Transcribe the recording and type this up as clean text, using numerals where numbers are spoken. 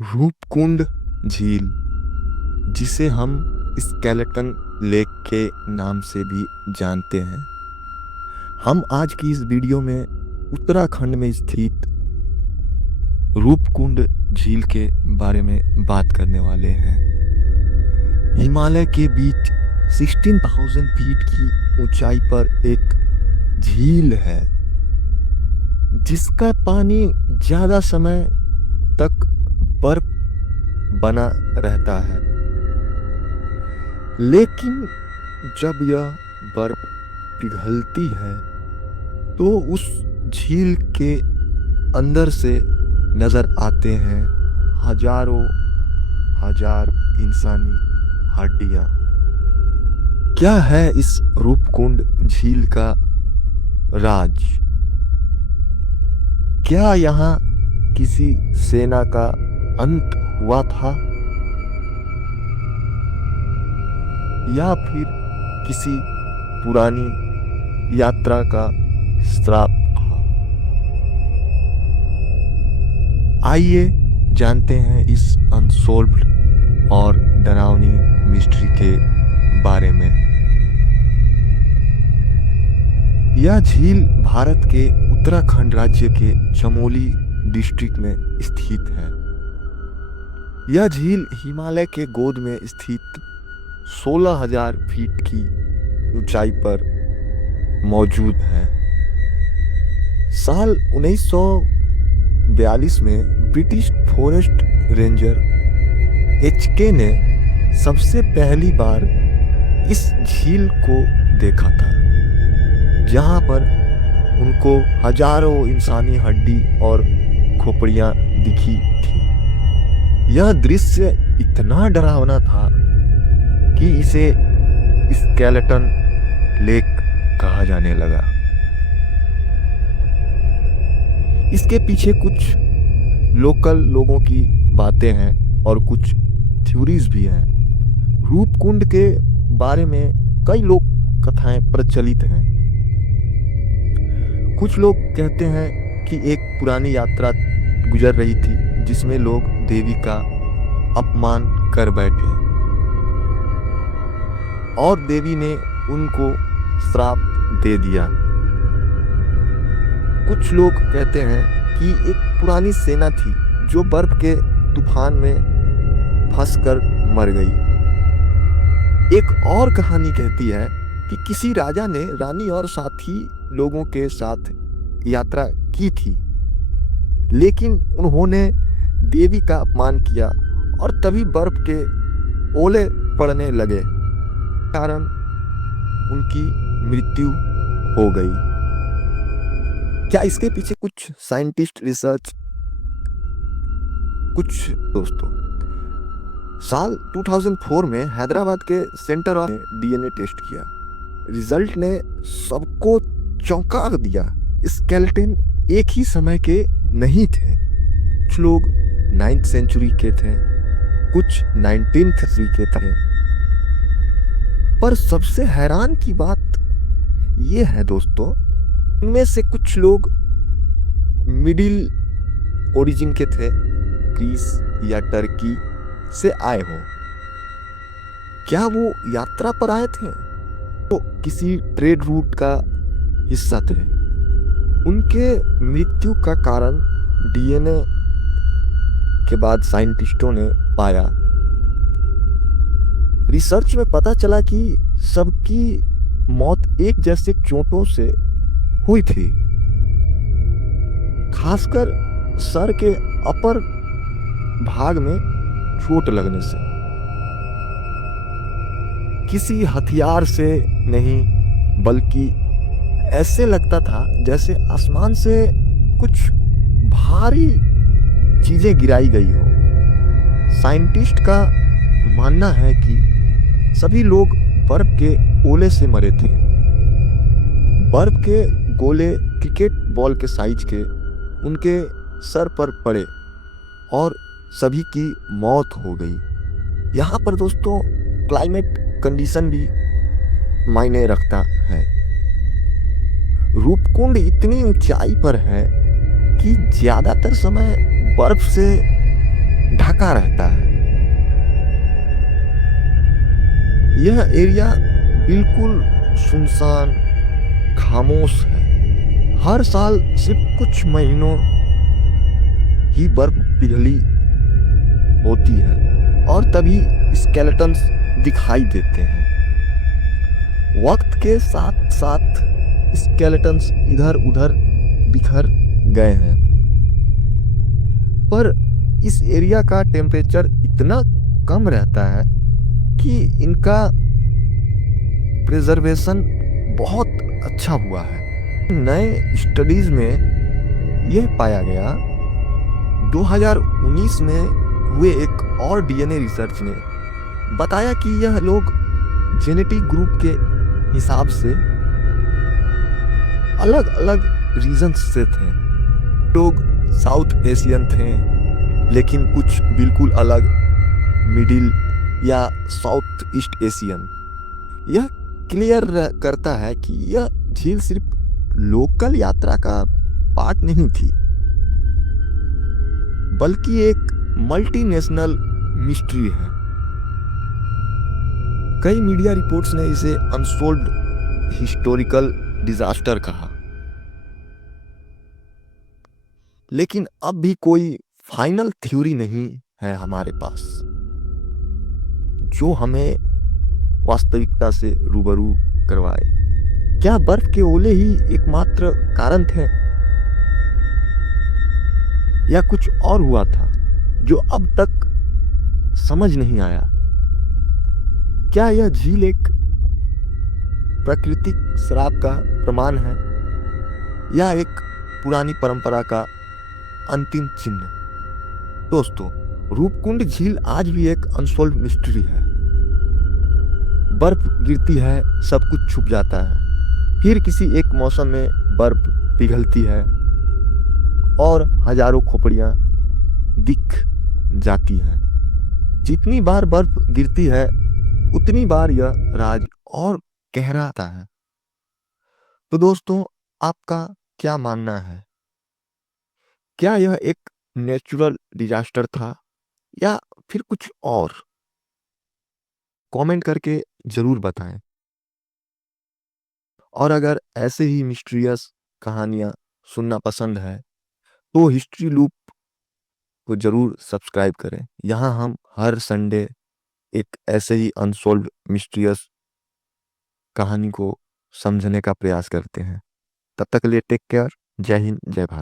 रूपकुंड झील, जिसे हम स्केलेटन लेक के नाम से भी जानते हैं। हम आज की इस वीडियो में उत्तराखंड में स्थित रूपकुंड झील के बारे में बात करने वाले हैं। हिमालय के बीच 16,000 फीट की ऊंचाई पर एक झील है, जिसका पानी ज्यादा समय तक बर्फ बना रहता है। लेकिन जब यह बर्फ पिघलती है तो उस झील के अंदर से नजर आते हैं हजारों हजार इंसानी हड्डियां। क्या है इस रूपकुंड झील का राज? क्या यहाँ किसी सेना का अंत हुआ था, या फिर किसी पुरानी यात्रा का श्राप था? आइए जानते हैं इस अनसोल्व्ड और डरावनी मिस्ट्री के बारे में। यह झील भारत के उत्तराखंड राज्य के चमोली डिस्ट्रिक्ट में स्थित है। यह झील हिमालय के गोद में स्थित 16,000 फीट की ऊंचाई पर मौजूद है। साल 1942 में ब्रिटिश फॉरेस्ट रेंजर HK ने सबसे पहली बार इस झील को देखा था, जहां पर उनको हजारों इंसानी हड्डी और खोपड़ियां दिखी थी। यह दृश्य इतना डरावना था कि इसे स्केलेटन लेक कहा जाने लगा। इसके पीछे कुछ लोकल लोगों की बातें हैं और कुछ थ्योरीज भी हैं। रूपकुंड के बारे में कई लोक कथाएं प्रचलित हैं। कुछ लोग कहते हैं कि एक पुरानी यात्रा गुजर रही थी, जिसमें लोग देवी का अपमान कर बैठे और देवी ने उनको श्राप दे दिया। कुछ लोग कहते हैं कि एक पुरानी सेना थी जो बर्फ के तूफान में फंसकर मर गई। एक और कहानी कहती है कि किसी राजा ने रानी और साथी लोगों के साथ यात्रा की थी, लेकिन उन्होंने देवी का अपमान किया और तभी बर्फ के ओले पड़ने लगे, कारण उनकी मृत्यु हो गई। क्या इसके पीछे कुछ साइंटिस्ट रिसर्च? कुछ दोस्तों, साल 2004 में हैदराबाद के सेंटर ऑफ DNA टेस्ट किया। रिजल्ट ने सबको चौंका दिया। स्केलेटन एक ही समय के नहीं थे। कुछ लोग 9th सेंचुरी के थे, कुछ 19th सदी के थे। पर सबसे हैरान की बात यह है दोस्तों, इनमें से कुछ लोग मिडिल ओरिजिन के थे, ग्रीस या टर्की से आए हो। क्या वो यात्रा पर आए थे? तो किसी ट्रेड रूट का हिस्सा थे। उनके मृत्यु का कारण DNA के बाद साइंटिस्टों ने पाया। रिसर्च में पता चला कि सबकी मौत एक जैसे चोटों से हुई थी, खासकर सर के अपर भाग में चोट लगने से। किसी हथियार से नहीं, बल्कि ऐसे लगता था जैसे आसमान से कुछ भारी चीजें गिराई गई हो। साइंटिस्ट का मानना है कि सभी लोग बर्फ के ओले से मरे थे। बर्फ के गोले क्रिकेट बॉल के साइज के उनके सर पर पड़े और सभी की मौत हो गई। यहाँ पर दोस्तों क्लाइमेट कंडीशन भी मायने रखता है। रूपकुंड इतनी ऊंचाई पर है कि ज्यादातर समय बर्फ से ढक ढका रहता है। यह एरिया बिल्कुल सुनसान, खामोश है। हर साल सिर्फ कुछ महीनों ही बर्फ पिघली होती है और तभी स्केलेटन्स दिखाई देते हैं। वक्त के साथ साथ स्केलेटन्स इधर उधर बिखर गए हैं, पर इस एरिया का टेम्परेचर इतना कम रहता है कि इनका प्रिजर्वेशन बहुत अच्छा हुआ है। नए स्टडीज में यह पाया गया, 2019 में हुए एक और डीएनए रिसर्च ने बताया कि यह लोग जेनेटिक ग्रुप के हिसाब से अलग अलग रीजन्स से थे। लोग साउथ एशियन थे, लेकिन कुछ बिल्कुल अलग मिडिल या साउथ ईस्ट एशियन। यह क्लियर करता है कि यह झील सिर्फ लोकल यात्रा का पार्ट नहीं थी, बल्कि एक मल्टीनेशनल मिस्ट्री है। कई मीडिया रिपोर्ट्स ने इसे अनसोल्व्ड हिस्टोरिकल डिजास्टर कहा, लेकिन अब भी कोई फाइनल थ्योरी नहीं है हमारे पास जो हमें वास्तविकता से रूबरू करवाए। क्या बर्फ के ओले ही एकमात्र कारण थे, या कुछ और हुआ था जो अब तक समझ नहीं आया? क्या यह झील एक प्राकृतिक श्राप का प्रमाण है, या एक पुरानी परंपरा का अंतिम चिन्ह? दोस्तों, रूपकुंड झील आज भी एक अनसॉल्व मिस्ट्री है। बर्फ गिरती है, सब कुछ छुप जाता है, फिर किसी एक मौसम में बर्फ पिघलती है और हजारों खोपड़ियां दिख जाती हैं। जितनी बार बर्फ गिरती है, उतनी बार यह राज और गहराता है। तो दोस्तों, आपका क्या मानना है? क्या यह एक नेचुरल डिजास्टर था या फिर कुछ और? कमेंट करके जरूर बताएं। और अगर ऐसे ही मिस्टीरियस कहानियां सुनना पसंद है तो हिस्ट्री लूप को जरूर सब्सक्राइब करें। यहाँ हम हर संडे एक ऐसे ही अनसॉल्व्ड मिस्टीरियस कहानी को समझने का प्रयास करते हैं। तब तक के लिए टेक केयर। जय हिंद, जय भारत।